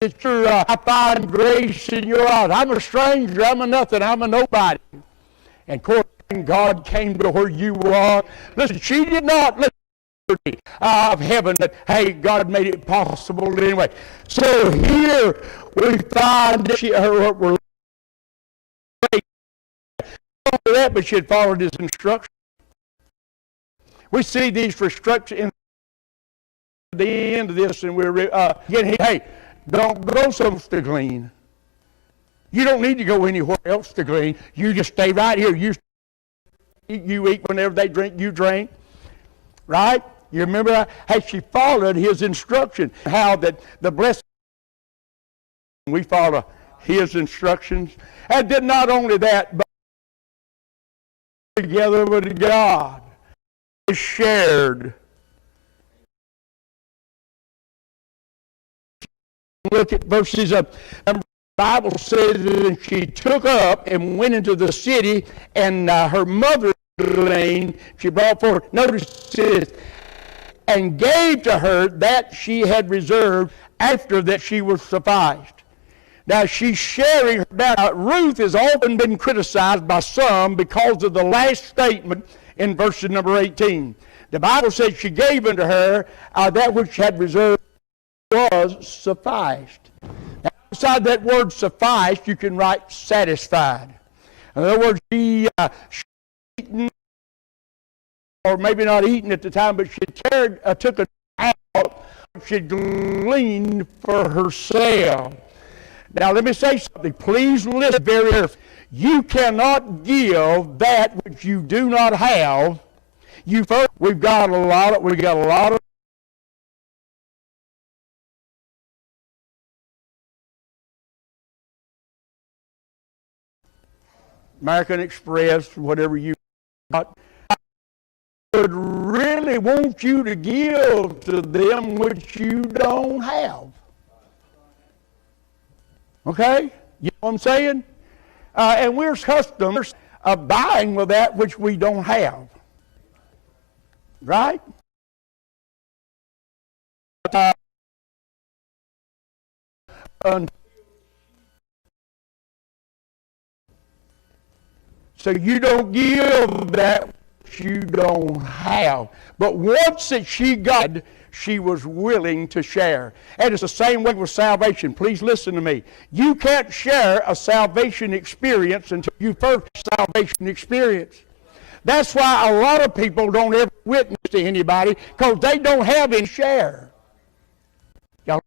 that I find grace in your eyes. I'm a stranger. I'm a nothing. I'm a nobody. And of course, God came to where you are. Listen, she did not listen of heaven, but hey, God made it possible anyway. So here we find that her relationship, not only that, but she had followed his instructions. We see these restrictions at the end of this, and we're getting, hey, don't go somewhere to glean. You don't need to go anywhere else to glean. You just stay right here. You eat whenever they drink, you drink. Right? You remember that? Hey, she followed his instruction. How that the blessing, we follow his instructions. And did not only that, but together with God, they shared. Look at verses of the Bible says that she took up and went into the city, and her mother, she brought forth, notice this, and gave to her that she had reserved after that she was sufficed. Now she's sharing her. Now Ruth has often been criticized by some because of the last statement in verse number 18. The Bible says she gave unto her that which had reserved was sufficed. Now, outside that word sufficed, you can write satisfied. In other words, she eaten, or maybe not eaten at the time, but she took it out. She gleaned for herself. Now let me say something. Please listen very carefully. You cannot give that which you do not have. We've got a lot of American Express, whatever you got. Would really want you to give to them which you don't have. Okay? You know what I'm saying? And we're customers of buying with that which we don't have. Right? So you don't give that which you don't have. But once that she got, she was willing to share. And it's the same way with salvation. Please listen to me. You can't share a salvation experience until you first salvation experience. That's why a lot of people don't ever witness to anybody, because they don't have any share. Y'all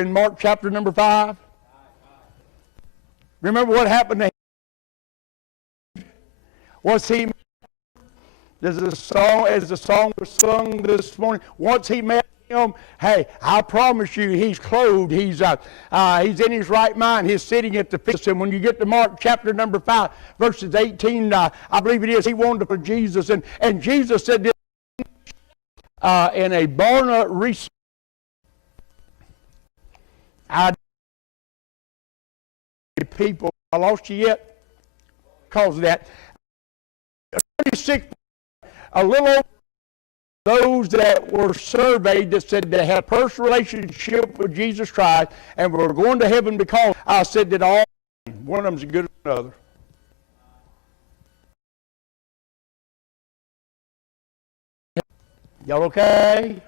in Mark chapter number 5? Remember what happened to him? Was he, as the song was sung this morning, once he met him, hey, I promise you, he's clothed, he's in his right mind, he's sitting at the feast. And when you get to Mark chapter number 5, verses 18, I believe it is, he wanted for Jesus, and Jesus said this, in a Barna research, people, I lost you yet? Because of that. 36, a little over those that were surveyed that said they had a personal relationship with Jesus Christ and were going to heaven, because I said that all, one of them's as good as another. Y'all okay?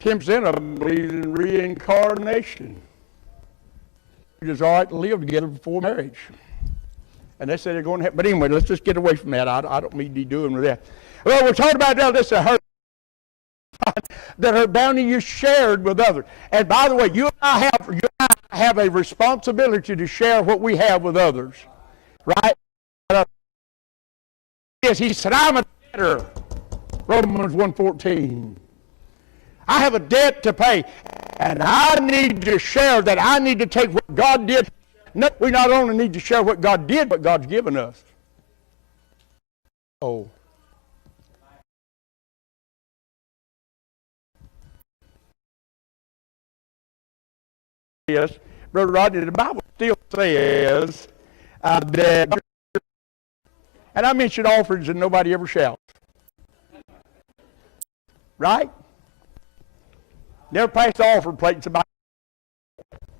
10% of them believe in reincarnation. It is all right to live together before marriage. And they say they're going to heaven. But anyway, let's just get away from that. I don't need to be doing with that. Well, we're talking about now this, that her bounty is shared with others. And by the way, you and I have a responsibility to share what we have with others. Right? Yes, he said, I'm a debtor. Romans 1:14. I have a debt to pay, and I need to share that. I need to take what God did. No, we not only need to share what God did, but God's given us. Oh. Yes, Brother Rodney, the Bible still says that, and I mentioned offerings and nobody ever shouts. Right? Never pass the offering plate in somebody.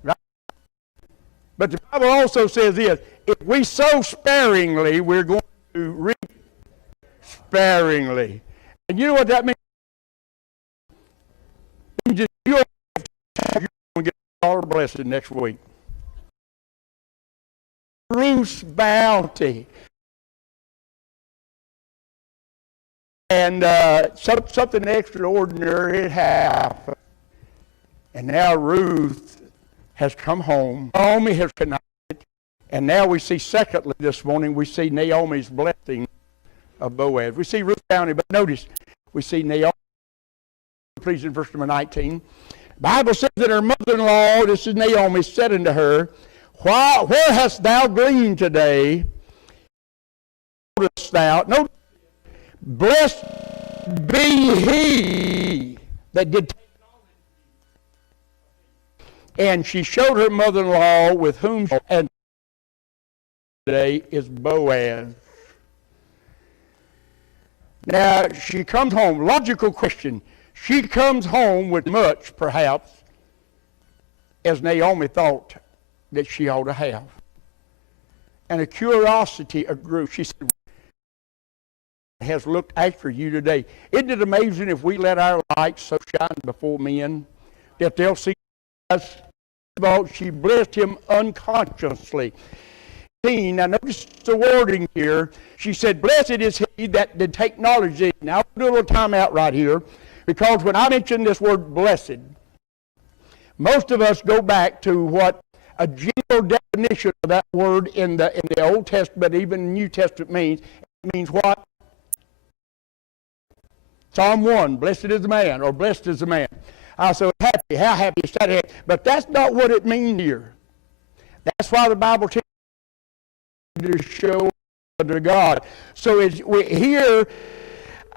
Right? But the Bible also says this, if we sow sparingly, we're going to reap sparingly. And you know what that means? It means you're going to get $1 blessing next week. Ruth's bounty. And something extraordinary had happened. And now Ruth has come home. Naomi has connected. And now we see, secondly, this morning, we see Naomi's blessing of Boaz. We see Ruth's bounty, but notice, we see Naomi, please, in verse number 19. The Bible says that her mother-in-law, this is Naomi, said unto her, where hast thou gleaned today? Notice thou, notice, blessed be he that did. And she showed her mother-in-law with whom she, and today is Boaz. Now she comes home. Logical question. She comes home with much, perhaps, as Naomi thought that she ought to have. And a curiosity grew. She said, has looked after you today. Isn't it amazing if we let our light so shine before men that they'll see us? She blessed him unconsciously. Now notice the wording here. She said, blessed is he that did take knowledge. Now I'll do a little time out right here, because when I mention this word blessed, most of us go back to what a general definition of that word in the Old Testament, even New Testament means. It means what? Psalm 1, blessed is the man, or blessed is the man. So happy, how happy is that? But that's not what it means here. That's why the Bible teaches to show to God. So here